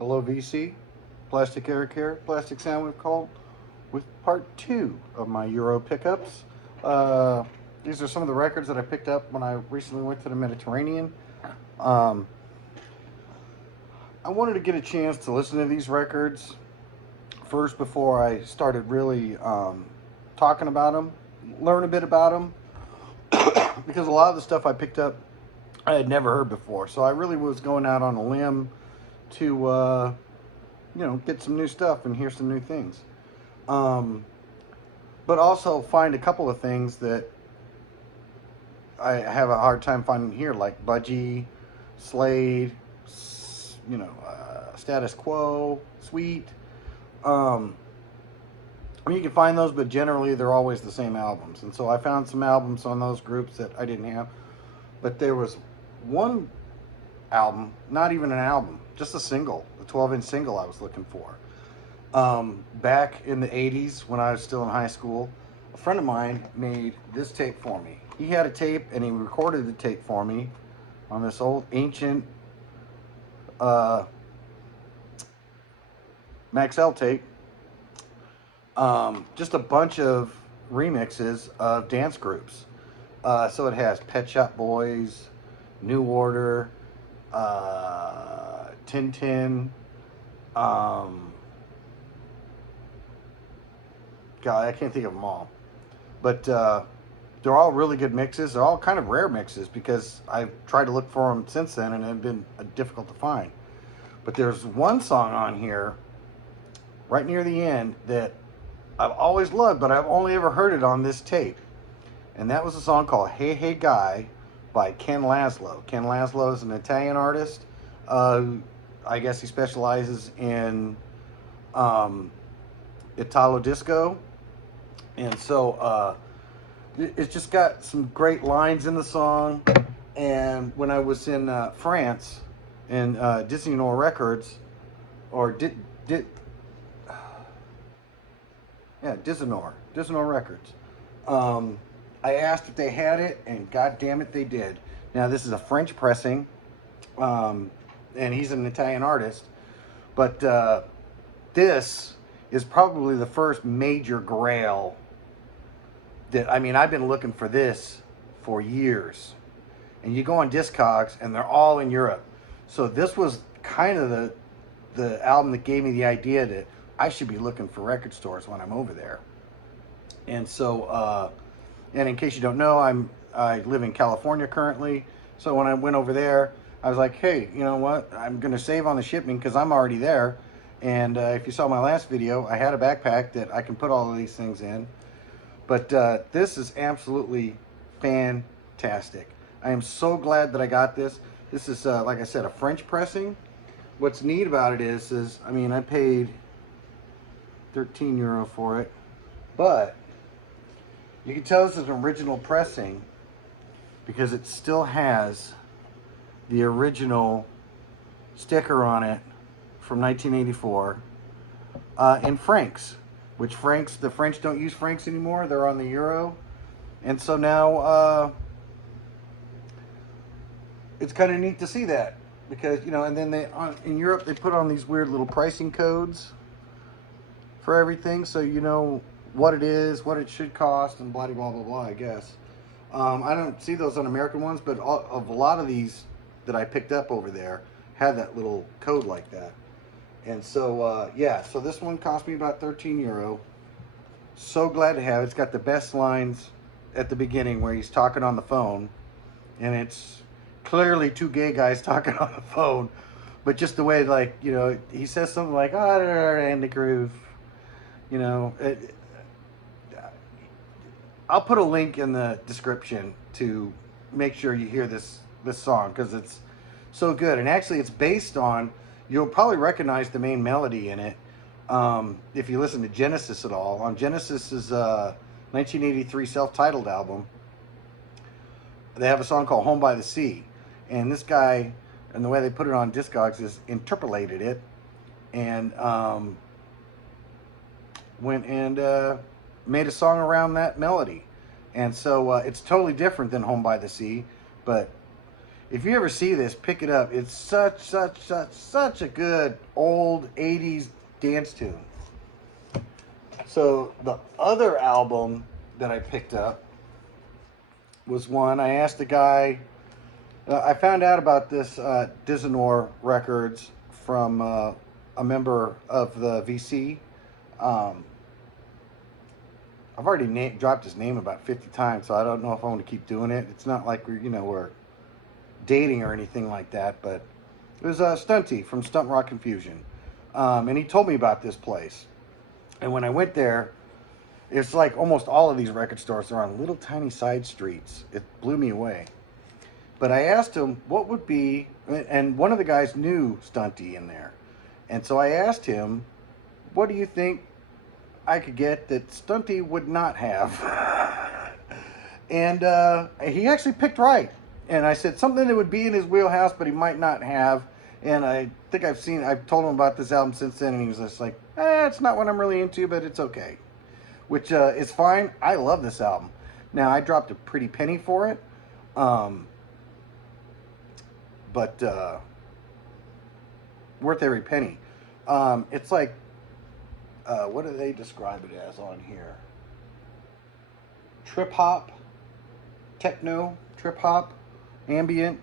Hello VC, Plastic Air Care, Plastic Sound we've called, with part 2 of my Euro pickups. These are some of the records that I picked up when I recently went to the Mediterranean. Um, I wanted to get a chance to listen to these records first before I started really talking about them, learn a bit about them, because a lot of the stuff I picked up I had never heard before. So I really was going out on a limb to get some new stuff and hear some new things. But also find a couple of things that I have a hard time finding here, like Budgie, Slade, Status Quo, Sweet. You can find those, but generally they're always the same albums. And so I found some albums on those groups that I didn't have. But there was one album, not even an album, just a single, a 12-inch single I was looking for. Back in the 80s when I was still in high school, a friend of mine made this tape for me. He had a tape and he recorded the tape for me on this old ancient Maxell tape. Just a bunch of remixes of dance groups. So it has Pet Shop Boys, New Order, Tintin, God, I can't think of them all. But they're all really good mixes. They're all kind of rare mixes because I've tried to look for them since then and have been difficult to find. But there's one song on here right near the end that I've always loved, but I've only ever heard it on this tape. And that was a song called Hey Hey Guy by Ken Laszlo. Ken Laszlo is an Italian artist. I guess he specializes in Italo disco. And so it's just got some great lines in the song. And when I was in France, in Dizonord Records, or Dizonord Records. I asked if they had it, and god damn it, they did. Now, this is a French pressing, and he's an Italian artist, but this is probably the first major Grail that, I've been looking for this for years. And you go on Discogs, and they're all in Europe. So this was kind of the album that gave me the idea that I should be looking for record stores when I'm over there. And so, and in case you don't know, I live in California currently. So when I went over there, I was like, hey, you know what? I'm going to save on the shipping because I'm already there. And if you saw my last video, I had a backpack that I can put all of these things in. But this is absolutely fantastic. I am so glad that I got this. This is, like I said, a French pressing. What's neat about it is I paid €13 for it, but you can tell this is an original pressing because it still has the original sticker on it from 1984 in francs, which the French don't use francs anymore. They're on the euro. And so now it's kind of neat to see that because, and then in Europe they put on these weird little pricing codes for everything, so you know what it is, what it should cost, and blah blah blah blah. I guess I don't see those on American ones, but of a lot of these that I picked up over there had that little code like that. And so yeah, so this one cost me about €13. So glad to have it. It's got the best lines at the beginning where he's talking on the phone, and it's clearly two gay guys talking on the phone, but just the way, like, he says something like, "Oh, and the groove." I'll put a link in the description to make sure you hear this song because it's so good. And actually, it's based on, you'll probably recognize the main melody in it if you listen to Genesis at all. On Genesis's 1983 self-titled album, they have a song called Home by the Sea. And this guy, and the way they put it on Discogs, is interpolated it and went and made a song around that melody. And so it's totally different than Home by the Sea, but If you ever see this, pick it up. It's such a good old 80s dance tune. So the other album that I picked up was one I asked the guy. I found out about this Dizonord Records from a member of the VC. I've already dropped his name about 50 times, so I don't know if I want to keep doing it. It's not like we're dating or anything like that, but it was Stunty from Stunt Rock Confusion, and he told me about this place. And when I went there, it's like almost all of these record stores are on little tiny side streets. It blew me away. But I asked him what would be, and one of the guys knew Stunty in there, and so I asked him, what do you think I could get that Stunty would not have? And he actually picked right. And I said something that would be in his wheelhouse, but he might not have. And I think I've told him about this album since then, and he was just like, it's not what I'm really into, but it's okay. Which is fine. I love this album. Now, I dropped a pretty penny for it. But worth every penny. It's like, what do they describe it as on here? Trip hop, techno, trip hop, ambient.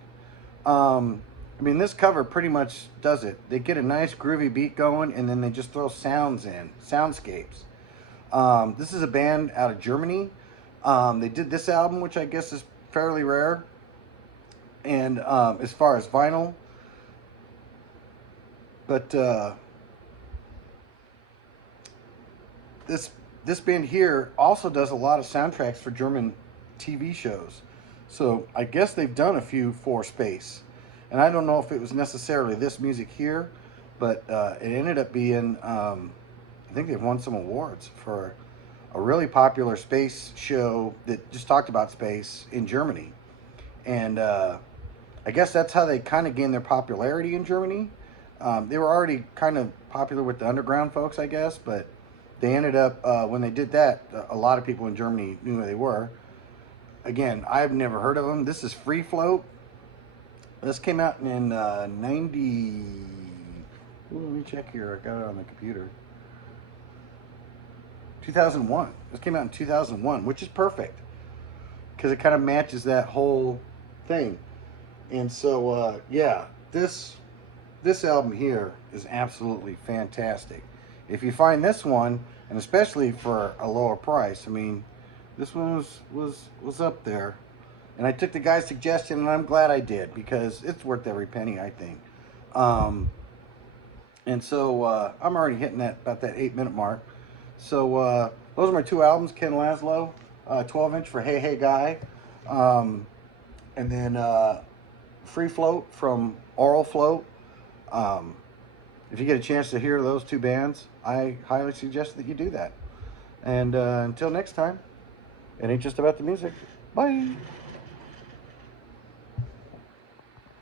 I mean, this cover pretty much does it. They get a nice groovy beat going, and then they just throw sounds in, soundscapes. This is a band out of Germany. They did this album, which I guess is fairly rare. And as far as vinyl, but this band here also does a lot of soundtracks for German TV shows. So I guess they've done a few for Space. And I don't know if it was necessarily this music here, but it ended up being, I think they've won some awards for a really popular space show that just talked about space in Germany. And I guess that's how they kind of gained their popularity in Germany. They were already kind of popular with the underground folks, I guess, but they ended up, when they did that, a lot of people in Germany knew who they were. Again, I've never heard of them. This is Free Float. This came out in 90... Ooh, let me check here. I got it on the computer. 2001. This came out in 2001, which is perfect because it kind of matches that whole thing. And so, yeah, this album here is absolutely fantastic. If you find this one, and especially for a lower price, I mean, this one was up there. And I took the guy's suggestion, and I'm glad I did, because it's worth every penny, I think. And so I'm already hitting about that 8-minute mark. So those are my two albums, Ken Laszlo, 12-inch for Hey Hey Guy, and then Free Float from Aural Float. If you get a chance to hear those two bands, I highly suggest that you do that. And until next time, it ain't just about the music. Bye.